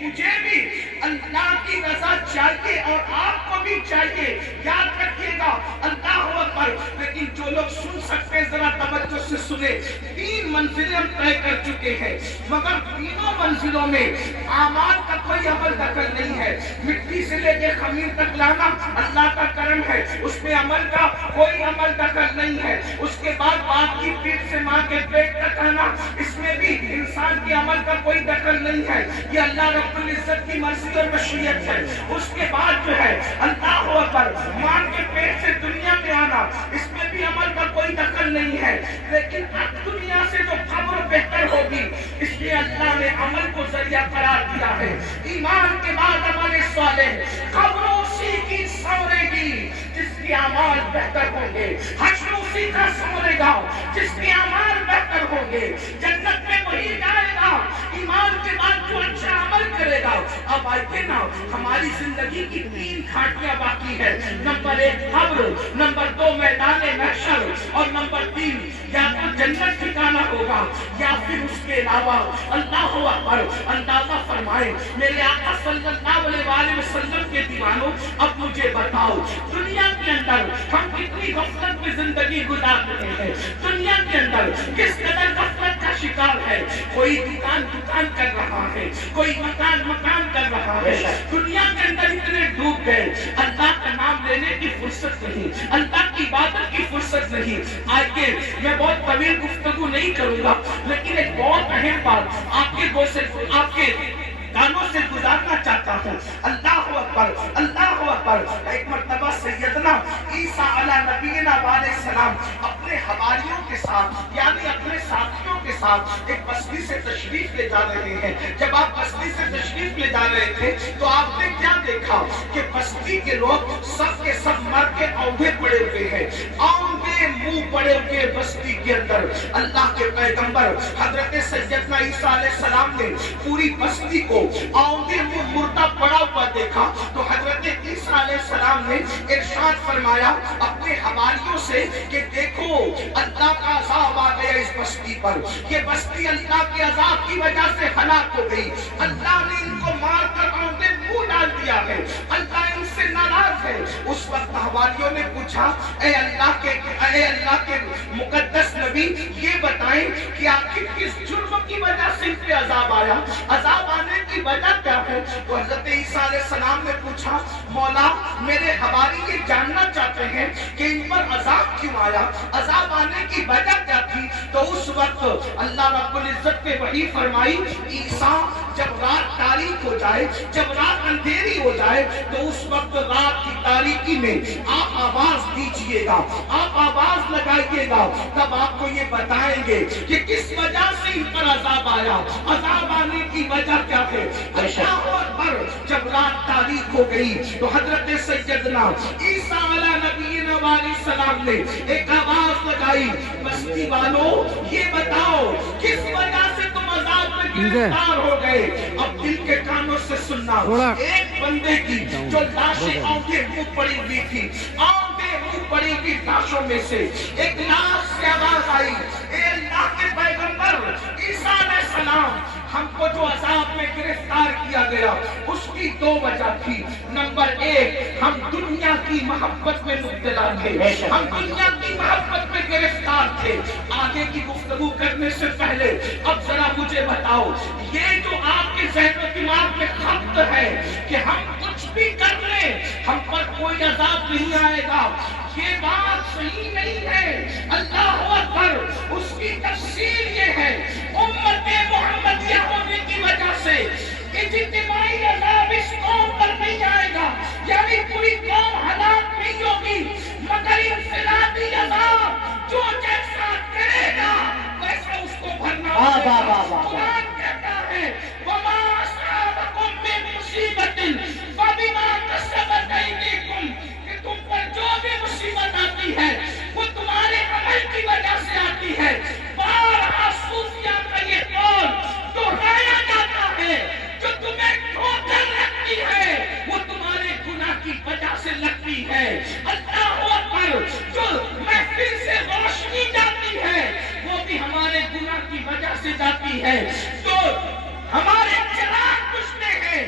مجھے بھی اللہ کی رضا چاہیے اور آپ کو بھی چاہیے. یاد رکھیے گا اللہ اکبر. لیکن جو لوگ سن سکتے ذرا توجہ سے سنیں. 3 منزلیں ہم طے کر چکے ہیں مگر تینوں منزلوں میں اعمال کا کوئی عمل دخل نہیں ہے. مٹی سے لے کے خمیر تک لانا اللہ کا کرم ہے, اس میں عمل کا کوئی عمل دخل نہیں ہے. اس کے بعد باپ کی پیٹ سے ماں کے پیٹ تک آنا, اس میں بھی انسان کے عمل کا کوئی دخل نہیں ہے, یہ اللہ رب العزت کی مرضی اور مشیت ہے. اس کے بعد جو ہے اللہ اکبر ماں کے پیٹ سے دنیا میں آنا, اس میں بھی عمل کا کوئی دخل نہیں ہے. لیکن اب دنیا سے جو قبر بہتر ہوگی, اس لیے اللہ نے عمل کو ذریعہ قرار دیا ہے. ایمان کے بعد عمل صالح, قبر اسی کی سنورے گی جس کے اعمال بہتر ہوں گے. حشر اسی کا سنورے گا جس کے اعمال بہتر ہوں گے. جنت میں وہی جائے گا ایمان کے بعد جو اچھا عمل کرے گا. اب آئیے نا, ہماری زندگی کی 3 گھاٹیاں باقی ہے. نمبر 1 قبر, نمبر 2 میدان محشر, اور نمبر 3 یا تو جنت ٹھکانا ہوگا یا پھر اس کے علاوہ. اللہ اکبر. اندازہ فرمائے میرے آقا صلی اللہ علیہ وآلہ وسلم کے دیوانوں, اب مجھے بتاؤ دنیا کے اندر ہم کتنی غفلت میں زندگی گزار رہے ہیں. دنیا کے اندر کس قدر غفلت کا شکار ہے. کوئی دکان کر رہا ہے, کوئی مکان کر رہا ہے. دنیا کے اندر اتنے ڈوب گئے, اللہ کا نام لینے کی فرصت نہیں, اللہ کی عبادت کی فرصت نہیں. آئیے میں بہت طویل گفتگو نہیں کروں گا, لیکن ایک بہت اہم بات آپ کے کانوں سے گزارنا چاہتا ہوں. اللہ اکبر, اللہ اکبر. ایک مرتبہ سیدنا عیسیٰ علیہ نبینا علیہ السلام اپنے حواریوں کے ساتھ یعنی اپنے ساتھیوں کے ساتھ ایک بستی سے تشریف لے جا رہے ہیں. جب آپ بستی سے تشریف لے جا رہے تھے تو آپ نے کیا دیکھا کہ بستی کے لوگ سب کے سب مر کے اونگے پڑے ہوئے ہیں, اونگے منہ پڑے ہوئے بستی کے اندر. اللہ کے پیغمبر حضرت سیدنا عیسیٰ علیہ السلام نے پوری بستی کو اونگے منہ مردہ پڑا ہوا دیکھا تو حضرت عیسیٰ علیہ السلام نے ارشاد فرمایا اپنے حواریوں سے کہ دیکھو اللہ کا عذاب آ گیا اس بستی پر. یہ بستی اللہ کے عذاب کی وجہ سے ہلاک ہو گئی. اللہ نے ان کو مار کر اونگے منہ ڈال دیا ہے, اللہ ان سے ناراض ہے. اس وقت حواریوں نے پوچھا اے اللہ کے مقدس نبی یہ بتائیں کہ آخر کس جرم کی وجہ سے ان پہ عذاب آیا, عذاب آنے کی وجہ کیا ہے. تو حضرت عیسیٰ علیہ السلام نے پوچھا مولا میرے حواری یہ جاننا چاہتے ہیں کہ ان پر عذاب کیوں آیا, عذاب آنے کی وجہ کیا تھی. تو اس وقت اللہ رب العزت نے وحی فرمائی عیسیٰ جب رات تاریک ہو جائے, جب رات اندھیری ہو جائے تو اس وقت رات کی تاریکی میں آپ آواز دیجئے گا, آپ آواز لگائیے گا, تب آپ کو یہ بتائیں گے کہ کس وجہ سے ان پر عذاب آیا, عذاب آنے کی وجہ کیا ہے. اللہ اکبر. جب رات تاریک ہو گئی تو حضرت سیدنا عیسیٰ علیہ نبینا علیہ السلام نے ایک آواز لگائی بستی والوں یہ بتاؤ کس وجہ سے تم عذاب میں گرفتار ہو گئے. اب دل کے کانوں سے سننا, ایک بندے کی جو لاشیں اونگے منہ پڑی ہوئی تھی, اونگے منہ پڑی ہوئی لاشوں میں سے ایک لاش سے آواز آئی اے اللہ کے پیغمبر عیسیٰ علیہ السلام ہم کو جو عذاب میں گرفتار کیا گیا اس کی 2 وجہ تھی. نمبر 1 ہم دنیا کی محبت میں مبتلا تھے, ہم دنیا کی محبت میں گرفتار تھے. آگے کی گفتگو کرنے سے پہلے اب ذرا مجھے بتاؤ یہ جو آپ کے ذہن و دماغ میں خط ہے کہ ہم کچھ بھی کر لیں ہم پر کوئی عذاب نہیں آئے گا, یہ بات صحیح نہیں ہے. اللہ اکبر. اس کی تفسیر یہ ہے امت محمدیہ ہونے کی وجہ سے اجتماعی عذاب اس قوم پر نہیں آئے گا, یعنی پوری قوم ہلاک نہیں ہوگی مگر انفرادی عذاب جو جیسا کرے گا ویسا اس کو بھرنا ہوگا. قرآن کہتا ہے وما اصابکم من مصیبت فبما کسبت ایدیکم, کہ تم پر جو بھی مصیبت آتی ہے وہ تمہارے عمل کی وجہ سے آتی ہے. بارہا صوفیہ کا یہ قول دہرایا جاتا ہے جو تمہیں ٹھوکر لگتی ہے وہ تمہارے گناہ کی وجہ سے لگتی ہے. اللہ اکبر. جو محفل سے روشنی جاتی ہے وہ بھی ہمارے گناہ کی وجہ سے جاتی ہے. جو ہمارے چراغ بجھتے ہیں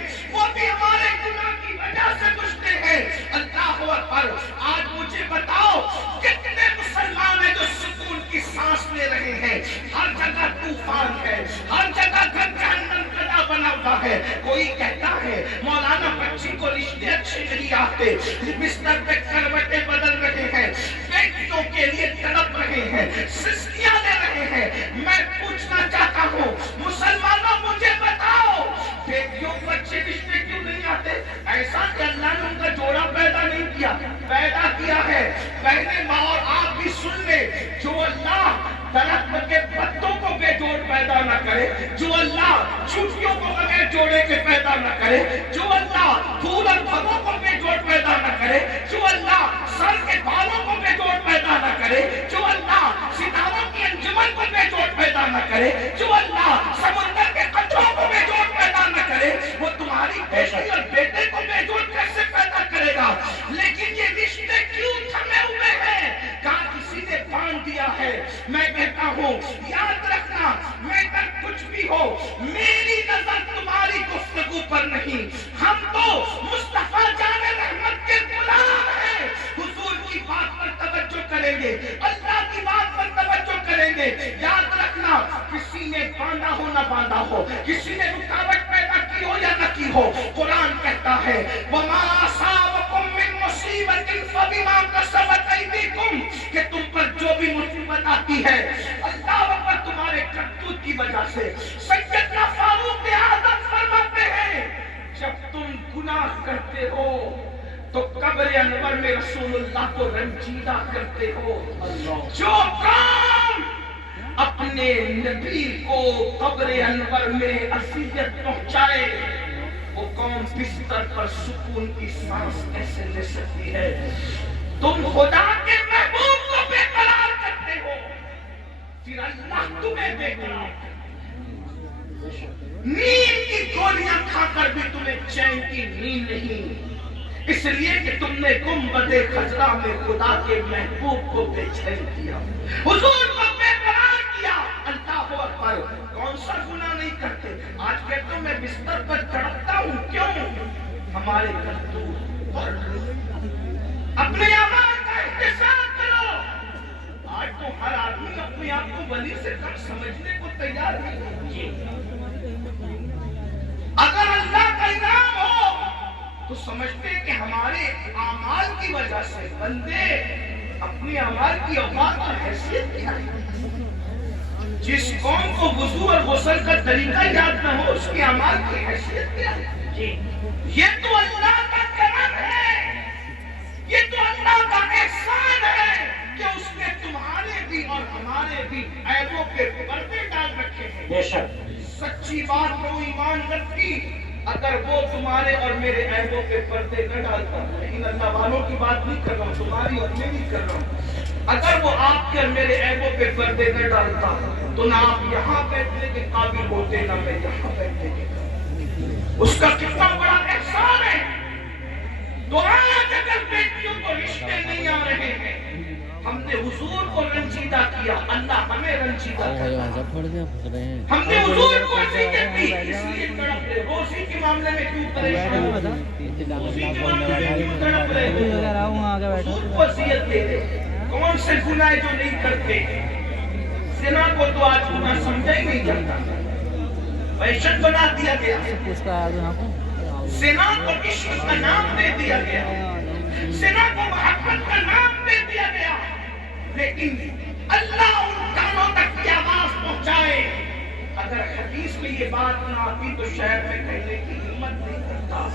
ہے. کوئی کہتا ہے مولانا بچی کو رشتے اچھے نہیں آتے, بستر پہ کروٹیں بدل رہے ہیں, بیٹیوں کے لیے تڑپ رہے ہیں, سسکیاں لے رہے ہیں. میں پوچھنا چاہتا ہوں مسلمانوں, مجھے بتاؤ بیٹیوں کو اچھے رشتے کیوں نہیں آتے؟ ایسا کہ اللہ نے ان کا جوڑا پیدا نہیں کیا, پیدا کیا ہے. پہلے ماں اور آپ بھی سن لے, جو اللہ درخت کے پتوں کو بے جوڑ پیدا نہ کرے, جو اللہ چھٹیوں کو بغیر جوڑے کے پیدا نہ کرے, جو اللہ پھول اور پھلوں کو بے جوڑ پیدا نہ کرے, جو اللہ سر کے بالوں کو بے جوڑ پیدا نہ کرے, جو اللہ ستاروں کی انجمن کو بے جوڑ پیدا نہ کرے, جو اللہ سمندر کے قطروں کو بے جوڑ پیدا نہ کرے, وہ تمہاری بیٹی اور بیٹے کو بے جوڑ کیسے پیدا کرے گا؟ لیکن یہ رشتے کیوں تھمے ہوئے ہیں؟ کہاں کسی نے باندھ دیا ہے. میں کہتا ہوں یاد رکھنا, میں کر کچھ بھی ہو, میری نظر تمہاری گفتگو پر نہیں. ہم تو مصطفیٰ جان رحمت کے غلام ہیں. حضور کی بات پر توجہ کریں گے, اللہ کی بات پر توجہ کریں گے. یاد رکھنا, کسی نے باندھا ہو نہ باندھا ہو, کسی نے رکاوٹ پیدا کی ہو یا نہ کی ہو, قرآن کہتا ہے وَمَا أَصَابَكُم مِّن مُّصِيبَةٍ فَبِمَا كَسَبَتْ أَيْدِيكُمْ, کہ تم پر جو بھی مصیبت آتی ہے اللہ پر تمہارے کرتوت کی وجہ سے. سیدنا فاروق اعظم فرماتے ہیں جب تم گناہ کرتے ہو تو قبر انور میں رسول اللہ کو رنجیدہ کرتے ہو. جو کام اپنے نبی کو قبر انور میں اذیت پہنچائے, وہ قوم بستر پر سکون کی سانس کیسے لے سکتی ہے؟ تم خدا کے محبوب کو بے قرار کرتے ہو, پھر اللہ تمہیں بے قرار کرتے. نیند کی گولیاں کھا کر بھی تمہیں چین کی نیند نہیں, اس لیے کہ تم نے گنبد خضرا میں خدا کے محبوب کو بے چین کیا, حضور کو بے قرار کیا. اللہ اکبر. کون سا گناہ نہیں کرتے؟ آج کہتے میں بستر پر تڑپتا ہوں, کیوں؟ ہمارے کرتوت پر. اپنے اعمال کا احتساب کرو. آج تو ہر آدمی اپنے آپ کو ولی سے کم سمجھنے کو تیار نہیں. اگر اللہ کا انعام ہو تو سمجھتے ہیں کہ ہمارے اعمال کی وجہ سے بندے اپنے اعمال کی اوقات اور حیثیت کیا ہے. جس قوم کو وضو اور غسل کا طریقہ یاد نہ ہو, اس کے اعمال کی حیثیت کیا ہے؟ یہ تو اللہ کا کرم ہے, یہ تو اللہ کا احسان ہے کہ اس نے تمہارے بھی اور ہمارے بھی عیبوں کے پردے ڈال رکھے ہیں. بے شک سچی بات تو ایمان رکھتی اگر وہ تمہارے اور میرے عیبوں کے پردے نہ ڈالتا. لیکن اللہ والوں کی بات نہیں کر رہا ہوں, تمہاری اور میری کر رہا ہوں. اگر وہ آپ کے اور میرے عیبوں پہ پردے نہ ڈالتا تو نہ آپ یہاں بیٹھنے کے قابل ہوتے, نہ میں یہاں بیٹھنے کے قابل. اس کا کتنا بڑا احسان ہے. تو آج اگر بیٹیوں کو رشتے نہیں آ رہے ہیں, ہم نے حضور کو رنجیدہ کیا, اللہ ہمیں رنجیدہ کرتا. ہم نے حضور کو اذیت دی, اس لیے تڑپ رہے. روزی کے معاملے میں کیوں پریشان ہو, روزی کے معاملے میں کیوں تڑپ رہے ہو, حضور کو اذیت دے رہے. کون سے گناہ جو نہیں کرتے؟ زنا کو تو آج گناہ سمجھا ہی نہیں جاتا, فیشن بنا دیا گیا. زنا کو عشق کا نام دے دیا گیا, زنا کو محبت کا نام دے دیا گیا. لیکن اللہ ان کانوں تک کی آواز پہنچائے. اگر حدیث میں یہ بات نہ آتی تو شاید میں کہنے کی ہمت نہیں کرتا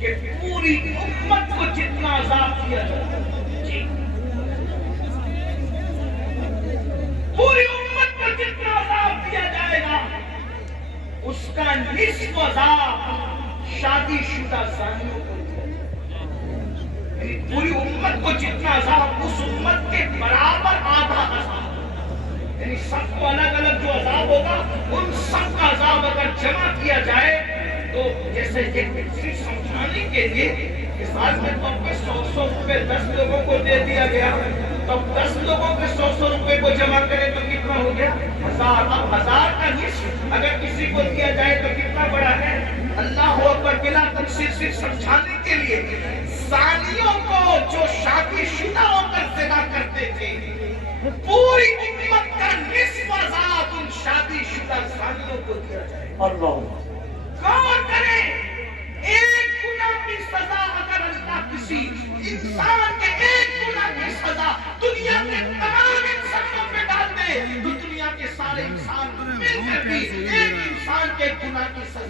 کہ پوری امت کو جتنا عذاب دیا جاتا ہے, پوری امت کو جتنا عذاب دیا جائے گا اس کا نصف عذاب شادی شدہ زانیوں کو. پوری امت کو جتنا عذاب, اس امت کے برابر آدھا عذاب. یعنی سب کو الگ الگ جو عذاب ہوگا, ان سب کا عذاب اگر جمع کیا جائے تو جیسے یہ سمجھانے کے لیے مثال کے طور پہ 100 روپے 10 لوگوں کو دے دیا گیا, تو 10 لوگوں کے 100 روپے کو جمع کرے تو کتنا ہو گیا؟ 1000. اب 1000 کا نصف اگر کسی کو دیا جائے تو کتنا بڑا ہے؟ اللہ اکبر. بلا تفصیل صرف سمجھانے کے لیے, زانیوں کو جو شادی شدہ ہو کر زنا کرتے تھے, پوری امت کا نصف عذاب ان شادی شدہ زانیوں کو دیا جائے. اللہ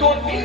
2-3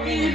3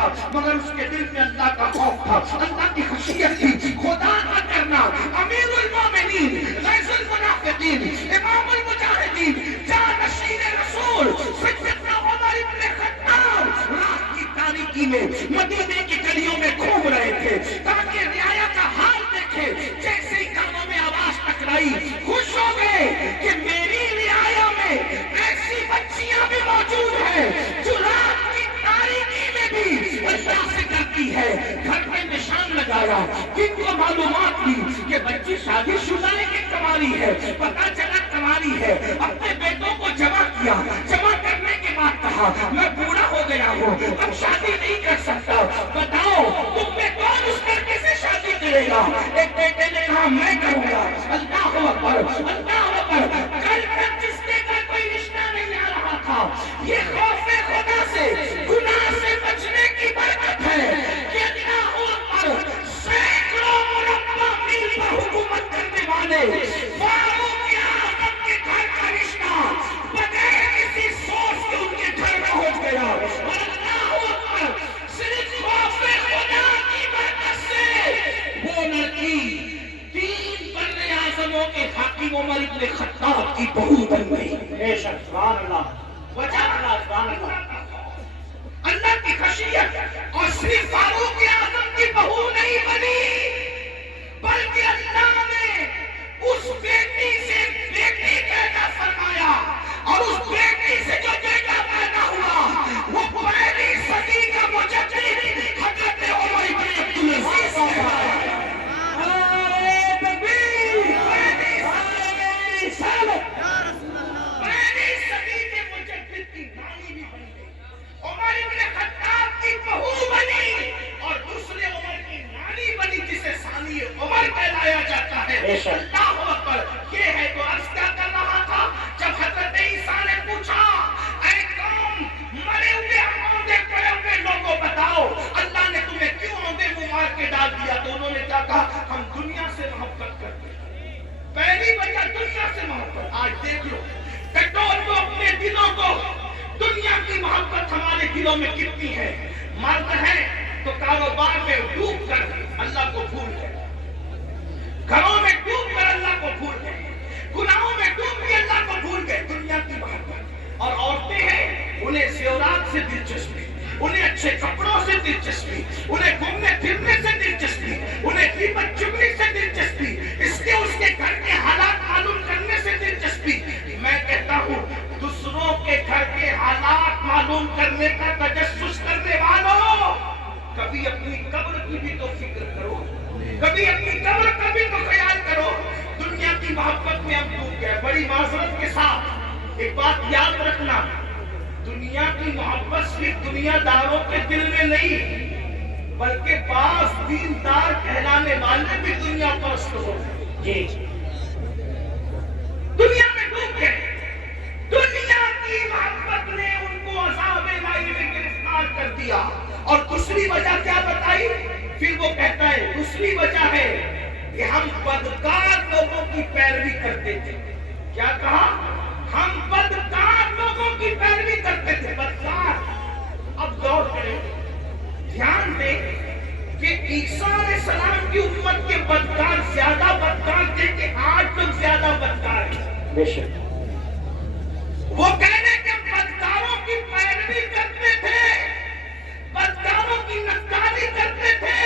تھا مگر اس کے دل میں اللہ کا خوف تھا، اللہ کی خشیت تھی، خدا کا کرنا۔ امیر المومنین، رئیس المنافقین، امام المجاہدین، جانشین رسول سیدنا عمر ابن خطاب رات کی تاریکی میں مدینے کی گلیوں میں گھوم رہے تھے تاکہ رعایا کا حال دیکھے۔ جیسے ہی کانوں میں آواز ٹکرائی خوش ہو گئے کہ میری رعایا میں ایسی بچیاں بھی موجود ہیں جو رات کی تاریکی میں بھی اللہ سے ڈرتی ہے۔ گھر میں نشان لگایا، جن کو معلومات دی کہ بچی شادی شدہ ہے کہ کنواری ہے، پتہ چلا کنواری ہے، اپنے بیٹوں کو جمع کیا، جمع کرنے کے بعد کہا میں بوڑھا ہو گیا ہوں، اب شادی نہیں کر سکتا، بتاؤ تم میں کون اس لڑکے سے شادی کرے گا؟ ایک بیٹے نے کہا میں کروں گا۔ اللہ اکبر، اللہ اکبر۔ کل تک جس کے گھر کوئی رشتہ نہیں آ رہا تھا، یہ خوف خدا سے، گناہ سے بچنے کی برکت ہے کہ اللہ اکبر سینکڑوں مربع میل پر حکومت کرنے والے فاروق اعظم کے گھر کا رشتہ بغیر کسی سوچ کے ان کے گھر پہنچ گیا، اور اللہ اکبر صرف خوف خدا کی برکت سے وہ لڑکی 3 بر اعظموں کے حاکم عمر ابن خطاب کی بہو بن گئی۔ بے شک، سبحان اللہ، وجہ سبحان اللہ۔ اللہ کی خشیت، اور صرف فاروق اعظم کی بہو نہیں بنی بلکہ اللہ نے اس بیٹی سے بیٹی پیدا فرمایا، اور اس بیٹی سے جو بیٹا پیدا ہوا وہ پہلی صدی کا مجدد حضرت عمر بن عبدالعزیز ہے۔ پہلی صدی کے مجدد کی نانی بھی بن گئی، عمر ابن خطاب کی بہو بنی، اور دوسرے عمر کی نانی بنی جسے ثانی عمر کہلایا جاتا ہے۔ اللہ اکبر۔ یہ ہے تو عرض کیا کر رہا تھا جب حضرت عیسیٰ نے پوچھا اے قوم مرے ہوئے اوندے پڑے ہوئے لوگوں بتاؤ اللہ نے تمہیں کیوں اوندے منہ مار کے ڈال دیا؟ تو انہوں نے کیا کہا؟ ہم دنیا سے محبت کرتے ہیں۔ پہلی وجہ دنیا سے محبت۔ آج دیکھ لو ٹٹول کو اپنے دلوں کو، دنیا کی محبت ہمارے دلوں میں کتنی ہے۔ مرد ہے تو کاروبار میں ڈوب کر اللہ کو بھول گئے، گھروں میں ڈوب کر اللہ کو بھول گئے، گناہوں میں ڈوب کے اللہ کو بھول گئے، دنیا کی محبت۔ اور عورتیں ہیں انہیں زیورات سے دلچسپی، انہیں اچھے کپڑوں سے دلچسپی، انہیں گھومنے پھرنے سے دلچسپی، انہیں غیبت چگلی سے دلچسپی، اس کے گھر کے حالات معلوم کرنے سے دلچسپی۔ میں کہتا ہوں دوسروں کے گھر کے حالات معلوم کرنے کا تجسس کرنے والوں، کبھی اپنی قبر کی بھی تو فکر کرو، کبھی اپنی قبر کا بھی تو خیال کرو۔ دنیا کی محبت میں ہم ڈوب گئے۔ بڑی معذرت کے ساتھ ایک بات یاد رکھنا، دنیا کی محبت صرف دنیا داروں کے دل میں نہیں بلکہ بعض دیندار کہلانے والے بھی دنیا پرست ہو گئے۔ دنیا میں ڈوب گئے، دنیا کی محبت نے ان کو عذاب الہی میں گرفتار کر دیا۔ اور دوسری وجہ کیا بتائی؟ پھر وہ کہتا ہے دوسری وجہ ہے کہ ہم بدکار لوگوں کی پیروی کرتے تھے۔ کیا کہا؟ ہم بدکار لوگوں کی پیروی کرتے تھے۔ بدکار، اب غور کریں، دھیان دیں کہ عیسیٰ علیہ السلام کی امت کے بدکار زیادہ بدکار تھے کہ آج لوگ زیادہ بدکار ہیں؟ بے شک۔ وہ کہنے کہ بدکاروں کی پیروی کرتے تھے، بدکاروں کی نقالی کرتے تھے،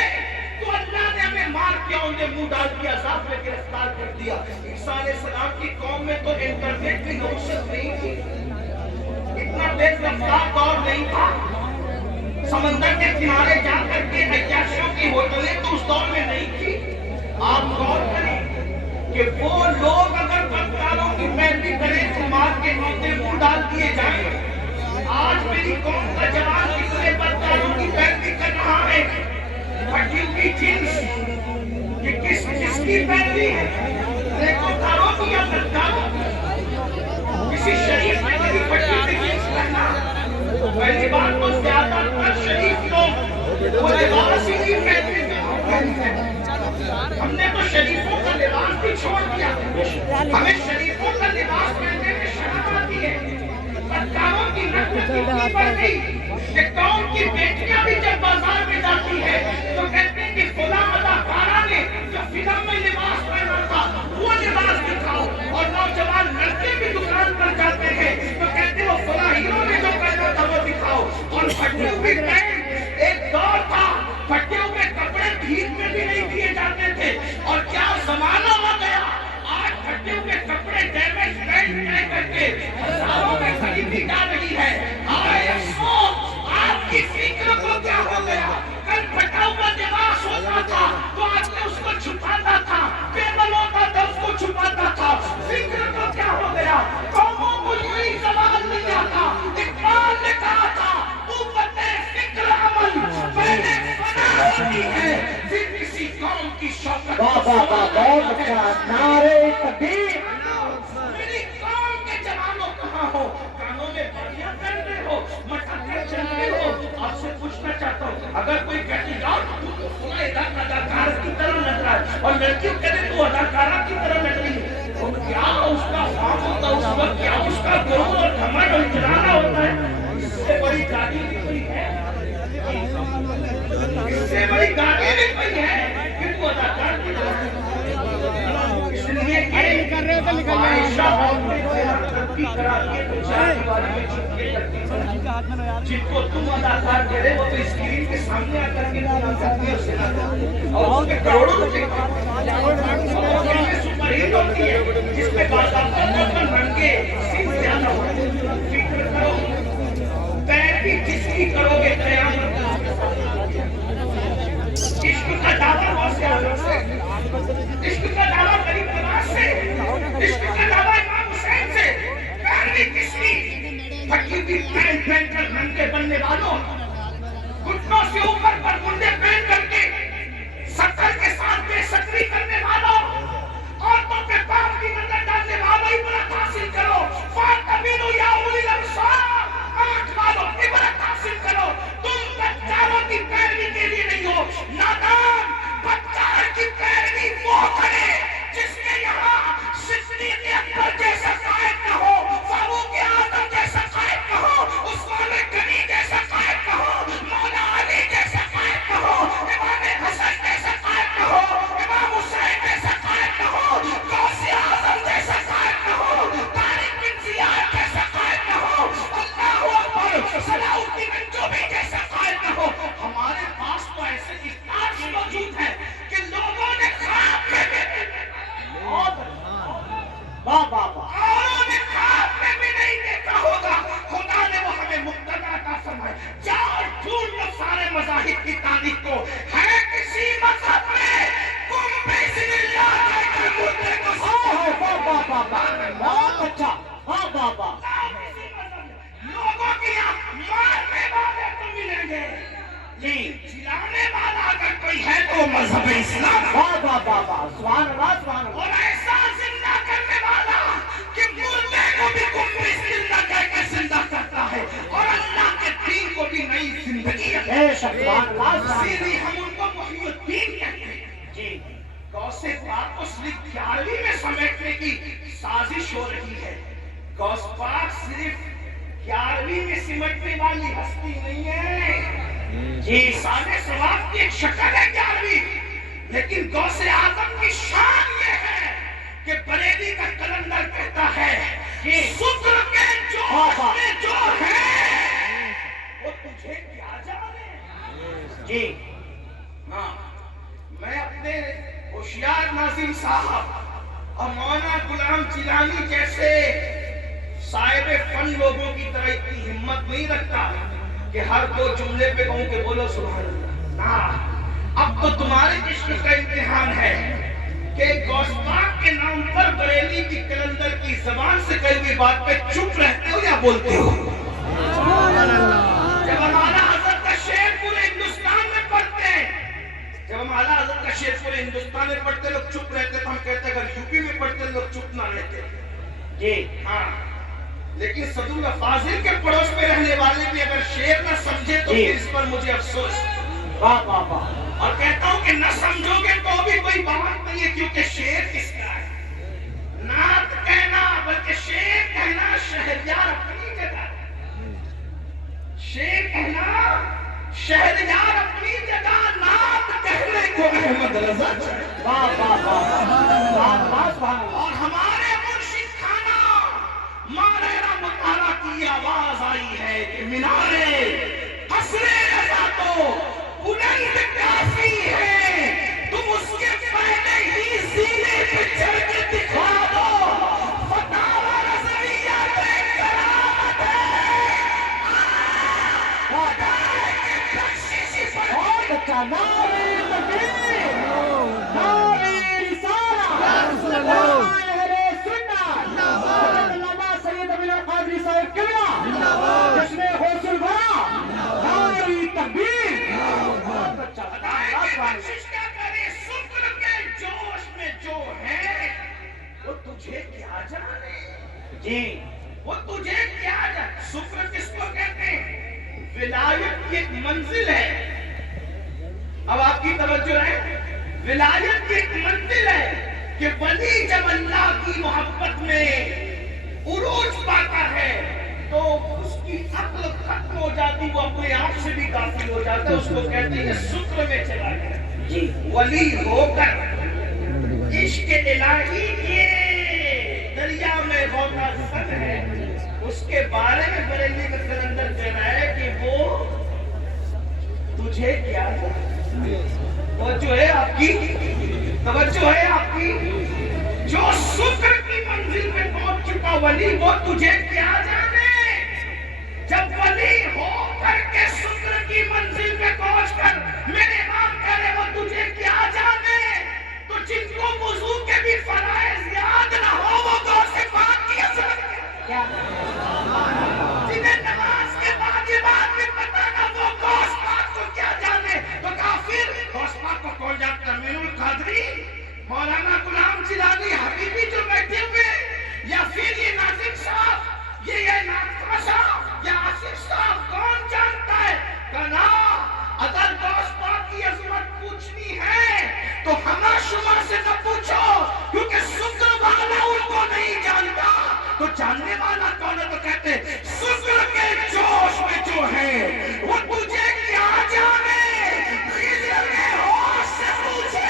تو اللہ نے ہمیں مار کے اوندے منہ ڈال دیا، عذاب میں گرفتار کر دیا۔ عیسیٰ علیہ السلام کی قوم میں تو انٹرنیٹ کی نوسط نہیں تھی، اتنا تیز رفتار دور نہیں تھا، سمندر کے کنارے جا کر کے عیاشیوں کی ہوٹلیں تو اس دور میں نہیں تھی۔ آپ غور کریں کہ وہ لوگ اگر بدکاروں کی پیروی کریں تو مار کے اوندے منہ ڈال دیے جائیں۔ آج میری قوم کا جوان کتنے بدکاروں کی پیروی کر رہا ہے؟ پھٹیوں کی جنس، یہ کس کی پیروی ہے؟ نیکوکاروں کی یا بدکاروں کی؟ کسی شریف نے کبھی پھٹی کی جنس پہنا؟ پہلی بات تو زیادہ تر شریف لوگ وہ لباس ہی نہیں پہنتے ہیں۔ ہم نے تو شریفوں کا لباس بھی چھوڑ دیا، ہمیں شریفوں کا لباس پہننے میں شرم آتی ہے۔ بدکاروں کی نقل کتنی بڑھ گئی، کہ قوم کی بیٹیاں بھی جب بازار میں جاتی ہے تو کہتے ہیں کہ فلاں اداکارہ نے جو فلم میں لباس پہنا تھا وہ لباس دکھاؤ، اور نوجوان لڑکے بھی دکان پر جاتے ہیں تو کہتے ہیں وہ فلاں ہیرو نے جو پہنا تھا وہ دکھاؤ، اور پھٹے ہوئے پینٹ ایک دور تھا پھٹے ہوئے کپڑے بھیک میں بھی نہیں دیے جاتے تھے، اور کیا زمانہ ہو گیا، آج پھٹے ہوئے کپڑے ڈیمیج پینٹ طے کر کے ہزاروں میں خریدی جا رہی ہے۔ آئے افسوس آپ کی فکر کو کیا ہو گیا، کل پھٹا ہوا لباس ہوتا تھا تو آدمی اس کو چھپاتا تھا، ٹیبل ہوتا تھا اس کو چھپاتا تھا، فکر کو کیا ہو گیا، قوموں کو یہی سوال نہیں آتا، اقبال نے کہا تھا قوت فکر عمل پہلے فنا ہوتی ہے پھر کسی قوم کی شوکت کو بہت اچھا، نعرے تکبیر۔ میری قوم کے جوانوں کہاں ہو، کانوں میں بالیاں پہن رہے ہو، مٹا کر چل رہے ہو، آپ سے پوچھنا چاہتا ہوں اگر کوئی کہتی جاؤ تو سنا اداکار کی طرح لگ رہا ہے، اور لڑکیوں کہتے تو اداکارہ کی طرح لگ رہی ہے، تو کیا اس کا خواب ہوتا ہے اس وقت، کیا اس کا غرور اور گھمنڈ اور اطلاع ہوتا ہے، اس سے بڑی گاڑی نکلی ہے، اس سے بڑی گاڑی نکلی ہے کہ تو اداکار کی طرح لگ رہا ہے۔ اس لیے عائشہ کی کرا کے تو چار دیواری میں چھپکے کرتی تھی، جن کو تم اداکار کہہ رہے وہ تو اسکرین کے سامنے آ کر کے تم کرتی ہے اسے نہ، اور اس کے کروڑوں روپے سپر ہٹ ہوتی ہے جس میں باضابطہ مومن بن کے سین زیادہ ہوتے ہیں۔ فکر کرو پیر بھی جس کی کرو گے قیامت عشق کا دعویٰ غوث اعظم سے، عشق کا دعویٰ غریب نواز سے، عشق کا دعویٰ امام حسین سے، پیروی کس کی، پھٹی ہوئی پینٹ پہن کر ننگے بننے والوں، گھٹنوں سے اوپر پر منڈے پہن کر کے ستر کے ساتھ بے ستری کرنے والوں، عورتوں پہ پاپ کی نظر ڈالنے والوں، عبرت حاصل کرو، فَاعْتَبِرُوا يَا أُولِي الْأَبْصَارِ، آنکھ والوں عبرت حاصل کرو، تم بچاروں کی پیروی کے لیے نہیں ہو، نادان بچار کی پیروی وہ کرے جس نے یہاں صدیق اکبر جیسا قائد نہ ہو، فاروق اعظم جیسا قائد نہ ہو، عثمان غنی جیسا قائد نہ ہو، مولا علی جیسا قائد نہ ہو، امام حسن جیسا قائد نہ ہو، امام حسین جیسا قائد نہ ہو، غوث اعظم جیسا قائد نہ ہو، طارق بن زیاد جیسا قائد نہ ہو، اللہ اکبر، صلاح الدین ایوبی جیسا قائد نہ ہو۔ ہمارے پاس تو ایسے اسٹارز موجود ہیں کہ لوگوں نے خواب میں نے خواب میں بھی نہیں دیکھا ہوگا، خدا نے وہ ہمیں مقتدی عطا فرمائے۔ جاؤ ڈھونڈ لو سارے مذاہب کی تاریخ کو، ہے کسی مذہب میں تم بسم اللہ کہہ کر مردے کو بہت اچھا، ہاں بابا، لوگوں کی مارنے والے تو ملیں گے، جلانے والا اگر کوئی ہے تو مذہب اسلام، سبحان اللہ، سبحان اللہ، اور ایسا زندہ کرنے والا کہ مردے کو بھی بسم اللہ کہہ کے زندہ کرتا ہے، اور اللہ کے دین کو بھی نئی زندگی عطا بے شک، سبحان اللہ، سبحان اسی لیے ہم ان کو محی الدین کہتے ہیں۔ جی، غوث پاک کو صرف 11ویں میں سمیٹنے کی سازش ہو رہی ہے، غوث پاک صرف 11ویں میں سمٹنے والی ہستی نہیں ہے، جی سارے ثواب کی ایک شکل ہے 11ویں، لیکن غوث اعظم کی شان یہ ہے کہ بریلی کا کلندر کہتا ہے ستر کے جو ہے وہ تجھے کیا جانے۔ جی، ہاں میں اپنے ہوشیار ناظم صاحب اور مولانا غلام جیلانی جیسے صاحب فن لوگوں کی طرح اتنی ہمت نہیں رکھتا کہ ہر دو جملے پہ کہوں کہ بولو سبحان اللہ، نا اب تو تمہارے عشق کا امتحان ہے کہ غوث پاک کے نام پر بریلی کی کلندر کی زبان سے کئی بھی بات پہ چپ رہتے ہو یا بولتے ہو؟ جب ہم اعلیٰ حضرت کا شعر پورے ہندوستان میں پڑھتے ہیں، جب ہم اعلیٰ حضرت کا شعر پورے ہندوستان میں پڑھتے لوگ چپ رہتے تو ہم کہتے ہیں اگر یوپی میں پڑھتے لوگ چپ نہ رہتے، جی، ہاں، لیکن صدر فاضل کے پڑوس میں رہنے والے بھی اگر شعر نہ سمجھے تو پھر اس پر مجھے افسوس، اور کہتا ہوں کہ نہ سمجھو گے تو بھی کوئی بات نہیں ہے، کیونکہ شعر کس کا ہے؟ نعت کہنا بلکہ شعر کہنا شہریار اپنی جگہ، شعر کہنا شہریار اپنی جگہ نعت کہنے کو احمد رضا چاہے. واہ واہ واہ سبحان اللہ سبحان اللہ. اور ہمارے مرشد خانہ مانیرا مطالعہ کی آواز آئی ہے کہ مینارے قصر رضا تو بلند کافی ہے، تم اس کے پہلے ہی سینے پہ چڑھ کے دکھا دو، فتاوی رضویہ میں کرامت ہے. بہت اچھا. نعرہ تکبیر، نعرہ رسالت، نعرہ اہل سنت، علامہ سید ابن القادری صاحب قبلہ، جشن غوث الورا، نعرہ تکبیر. بہت اچھا. کوشش کیا کرے، شکر کے جوش میں جو ہے وہ تجھے کیا جانے. جی وہ تجھے کیا جانے. شکر کس کو کہتے ہیں؟ ولایت کی ایک منزل ہے. اب آپ کی توجہ ہے، ولایت کی ایک منزل ہے کہ ولی جب اللہ کی محبت میں عروج پاتا ہے تو اس کی عقل ختم ہو جاتی، وہ اپنے آپ سے بھی غافل ہو جاتا ہے. اس کو کہتے ہیں شکر میں چلا گیا. جی ولی ہو کر عشق الہی کے دریا میں غوطہ زن ہے، اس کے بارے میں بریلوی کا کلندر کہہ رہا ہے کہ وہ تجھے کیا جانے. توجہ ہے آپ کی، توجہ ہے آپ کی. جو شکر کی منزل میں پہنچ چکا ولی، وہ تجھے کیا جانے. جب ولی ہو کر کے شکر کی منزل میں پہنچ کر میرے امام کہہ رہے وہ تجھے کیا جانے، تو جن کو وضو کے بھی فرائض یاد نہ ہو وہ غوث پاک کی عظمت کیا جنہیں نماز کے واجبات میں پتہ نہ وہ غوث پاک کو کیا جانے. تو کافر غوث پاک کو کون جانتا؟ امین القادری، مولانا غلام جیلانی حبیبی جو بیٹھے ہوئے، یا پھر یہ ناظم صاحب، یہ ناظم صاحب یا آصف صاحب، کون جانتا ہے؟ کہنا اگر غوث پاک کی عظمت پوچھنی ہے تو ہما شما سے نہ پوچھو، کیونکہ شکر والا ان کو نہیں جانتا. تو جاننے والا کون ہے؟ تو کہتے ہیں شکر کے جوش میں جو ہے وہ تجھے کیا جانے. خضر کے ہوش سے پوچھے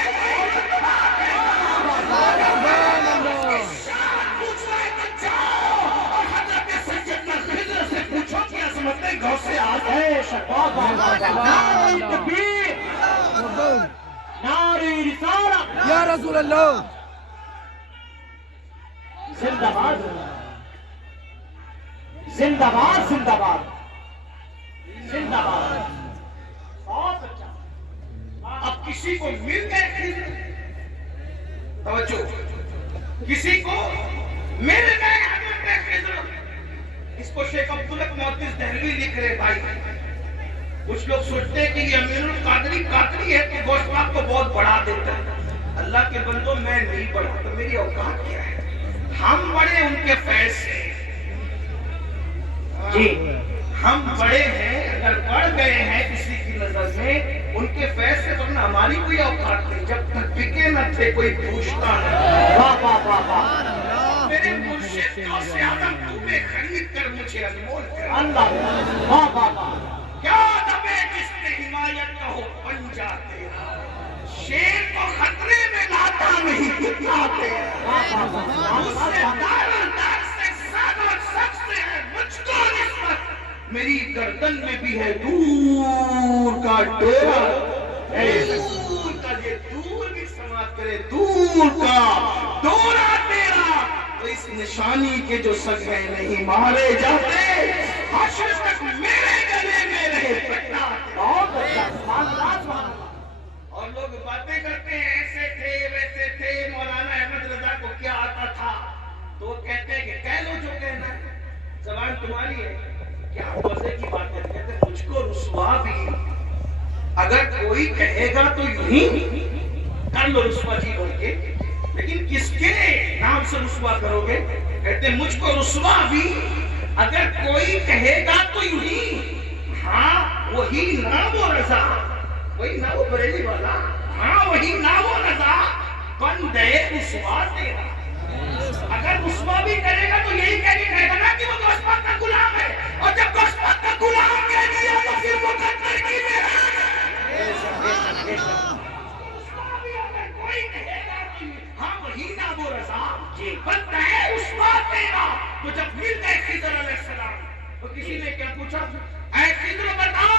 اور حضرت سیدنا خضر سے پوچھو کہ عظمت غوث اعظم اے شباب نعرہ تکبیر، نعرہ رسالت، یا رسول اللہ. زندہ باد زندہ باد زندہ باد زندہ باد. بہت اچھا. اب کسی کو مل گئے خضر، توجہ، کسی کو مل گئے حضرت خضر. اس کو شیخ عبدالحق محدث دہلوی لکھ رہے بھائی. کچھ لوگ سوچتے ہیں کہ یہ امین القادری قادری ہے تو غوث پاک کو بہت بڑھا دیتا ہے. اللہ کے بندوں میں نہیں بڑھا تو میری اوقات کیا ہے؟ ہم بڑے ان کے فیض سے. جی ہم بڑے ہیں، اگر بڑھ گئے ہیں کسی کی نظر میں ان کے فیض سے، ورنہ ہماری کوئی اوقات نہیں. جب تک بکے نہ تھے کوئی پوچھتا نہیں. واہ واہ واہ واہ. میرے مرشد غوث اعظم تو نے خرید کر مجھے انمول کر. اللہ واہ واہ واہ. کیا دبے جس نے حمایت کا ہو پنجا تیرا، شیر کو خطرے میں لاتا نہیں کتنا تیرا. اس سے دار سے زیادہ سخت ہے مجھ کو نسبت، میری گردن میں بھی ہے دور کا ڈیرا. دور کا، یہ دور بھی سماعت کرے، دور کا دورہ تیرا. تو اس نشانی کے جو سگے نہیں مارے جاتے، حشر تک میرے گلے میں رہے پٹا. بہت اچھا. سبحان اللہ سبحان اللہ. اور لوگ باتیں کرتے ہیں ایسے تھے ویسے تھے، مولانا احمد رضا کو کیا آتا تھا، تو وہ کہتے ہیں کہ کہہ لو جو کہنا ہے، زبان تمہاری ہے. کیا مزے کی بات ہے. کہتے ہیں مجھ کو رسوا بھی اگر کوئی کہے گا تو یوں ہی کر لو رسوا جی بول کے، لیکن کس کے نام سے رسوا کرو گے؟ کہتے ہیں مجھ کو رسوا بھی اگر کوئی کہے گا تو یوں ہی، ہاں وہی نام و رضا، وہی نہ وہ بریلی والا، ہاں وہی نہ وہ رضا بندے رسوا تیرا. اگر رسوا بھی کرے گا تو یہی کہہ کے کہے گا نا کہ وہ غوث پاک کا غلام ہے، اور جب غوث پاک کا غلام کہہ دیا تو پھر وہ قتل کی میرا پوچھا اے خضر بتاؤ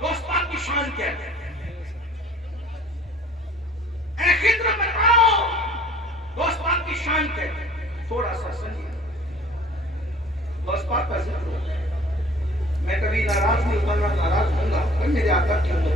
دوست پاک کی شان کیا ہے؟ اے خضر بتاؤ دوست پاک کی شان کیا ہے؟ تھوڑا سا سنیے، دوست پاک کا ذکر ہو، میں کبھی ناراض نہیں ہوتا، نہ ناراض ہوں گا، میرے آقا کی امت